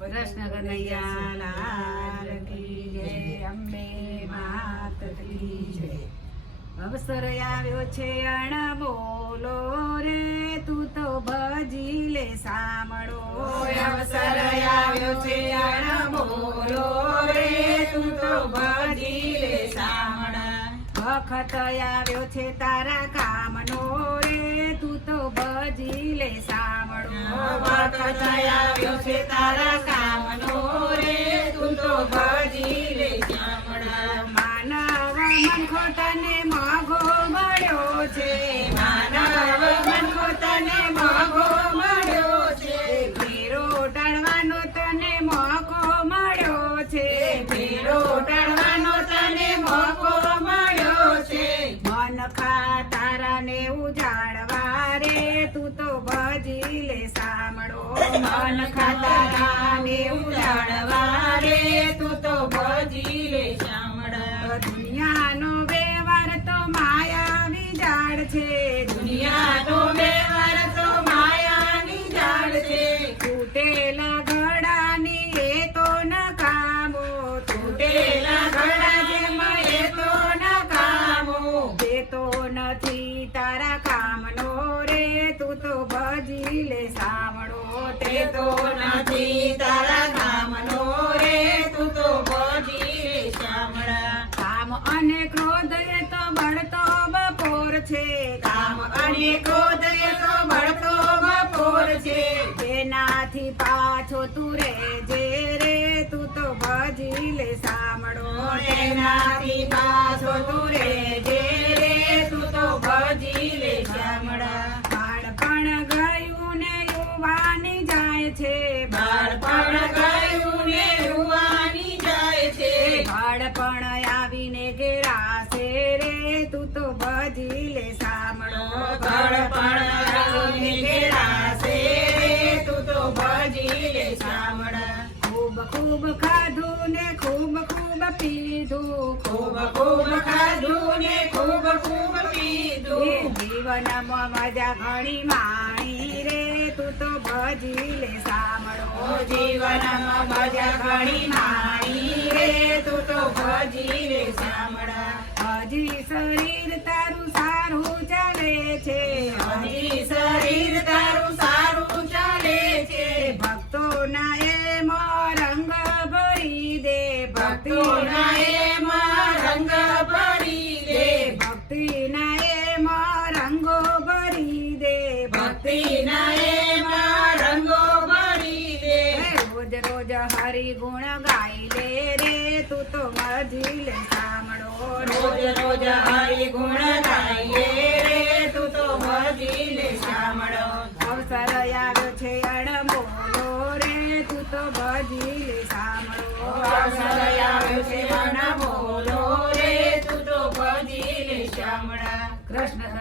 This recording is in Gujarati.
કૃષ્ણ કનૈયા લાલ કી જય, અંબે માત કી જય. અવસર આવ્યો છે અણમોલો રે, તું તો ભજી લે સાંભળો. અવસર આવ્યો છે અણમોલો રે, તું તો ભજી લે સાંભળ. વખત આવ્યો છે તારા કામનો રે, તું તો ભજી લે સાંભળો. વખત આવ્યો છે તારા કામનો રે, તું તો ભજી લે સાંભળ. માનવ મનખો તને મોઘો મળ્યો છે, માનવ મનખો તને મોઘો મળ્યો છે, ફેરો ટાળવાનો તને મોકો મળ્યો છે, ફેરો ટાળવાનો તને મોકો મળ્યો છે. મનખા તારાને ઉજાડવા રે, તું તો ભજી લે સાંભળો. મનખા તારાને ઉજાડવા રે, તું તો ભજી લે સાંભળ. દુનિયાનો વ્યવહાર તો માયાવી જાળ છે, દુનિયાનો વ્યવહાર તો માયાની જાળ છે, તૂટેલા ઘડાની એ તો નકામો, તૂટેલા ઘડા જેમાં એ તો નકામો. જે તો નથી તારા કામનો રે, તું તો ભજી લે સાંભળો. તે તો નથી તારા કામનો રે, તું તો ભજી લે સાંભળ. કામ અને ક્રોધ એ તો બળતો બપોર છે, કામ અને ક્રોધ એ તો બળતો બપોર છે, તેનાથી પાછો તું રેજે રે, તું તો ભજી લે સાંભળો. તેનાથી પાછો તું રેજે રે, તું તો ભજી લે સાંભળ. બાળપણ ગયું ને યુવાની જાય છે, બાળપણ ગયું ને યુવાની જાય છે, બાળપણ આવીને ઘેરાશે રે, તું તો ભજી લે સાંભળો. બાળપણ આવીને ઘેરાશે રે, તું તો ભજી લે સાંભળ. ખૂબ ખૂબ ખાધું ને ખૂબ ખૂબ પીધું, ખૂબ ખૂબ ખાધું ને ખૂબ ખૂબ પીધું, જીવનમાં મજા ઘણી માણી રે, તું તો ભજી લે સાંભળો. જીવનમાં મજા ઘણી માણી રે, તું તો ભજી લે સાંભળ. હજી શરીર તારું સારું ચાલે છે, હજી શરીર તારું સારું ચાલે છે, ભક્તોના એમાં રંગ ભરી દે, ભક્તોના એમાં રંગ ભરી દે, ભક્તિના એમાં રંગો ભરી દે, ભક્તિના એમાં રંગો ભરી દે. રોજ રોજ હરિ ગુણ ગાઈ લે રે, તું તો ભજી લે સાંભળો. રોજ રોજ હરિ ગુણ ગાઈએ રે, તું તો ભજી લે સાંભળો. અવસર આવ્યો છે અણમોલો રે, તું તો ભજી લે સાંભળો. અવસર આવ્યો છે અણમોલો રે, તું તો ભજી લે સાંભળ. કૃષ્ણ